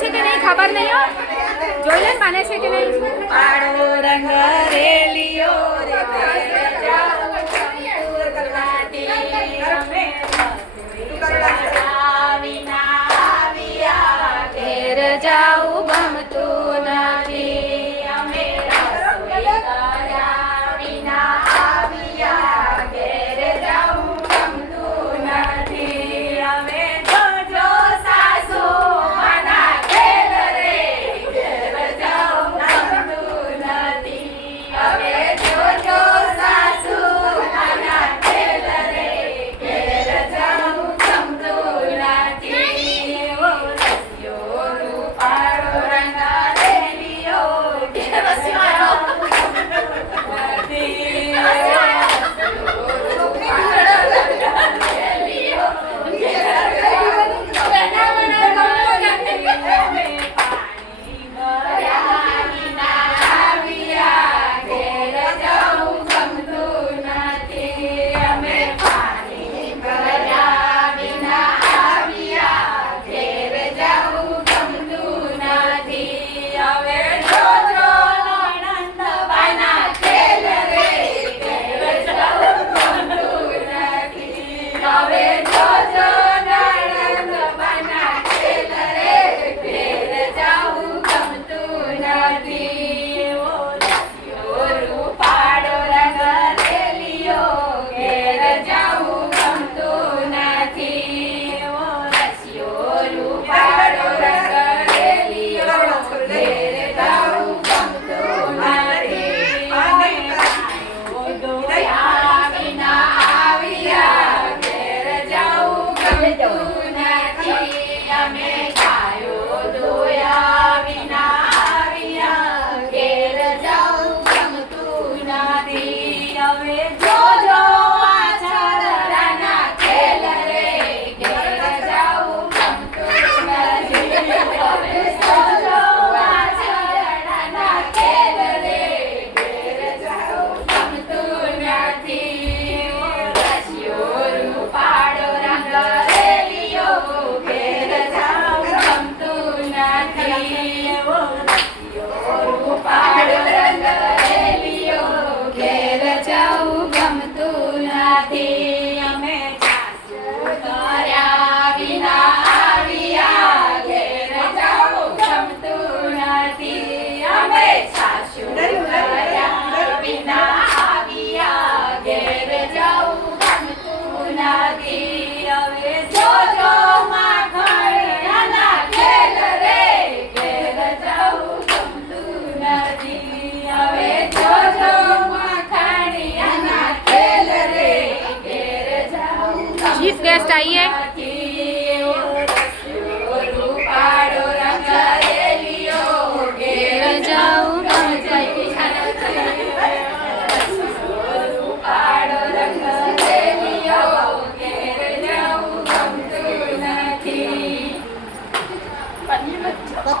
છે કે નહીં ખબર નહીં હો, જોઈ લે માને છે કે નહીં. કાળો રંગ રેલિયો રે ઘેર જાવું ગમતું નથી. અમે રસોઈ કર્યા વિના આવ્યા ઘેર જાવું ગમતું નથી. અમે જોજો સાસુ માના ઘેર રે ઘેર જાવું ગમતું નથી. અમે જોજો સાસુ માના ઘેર રે ઘેર જાવું ગમતું નથી. ઓ રસિયો રૂપાળો રંગ રેલિયો ઘેર જાવું चीफ गेस्ट आई है.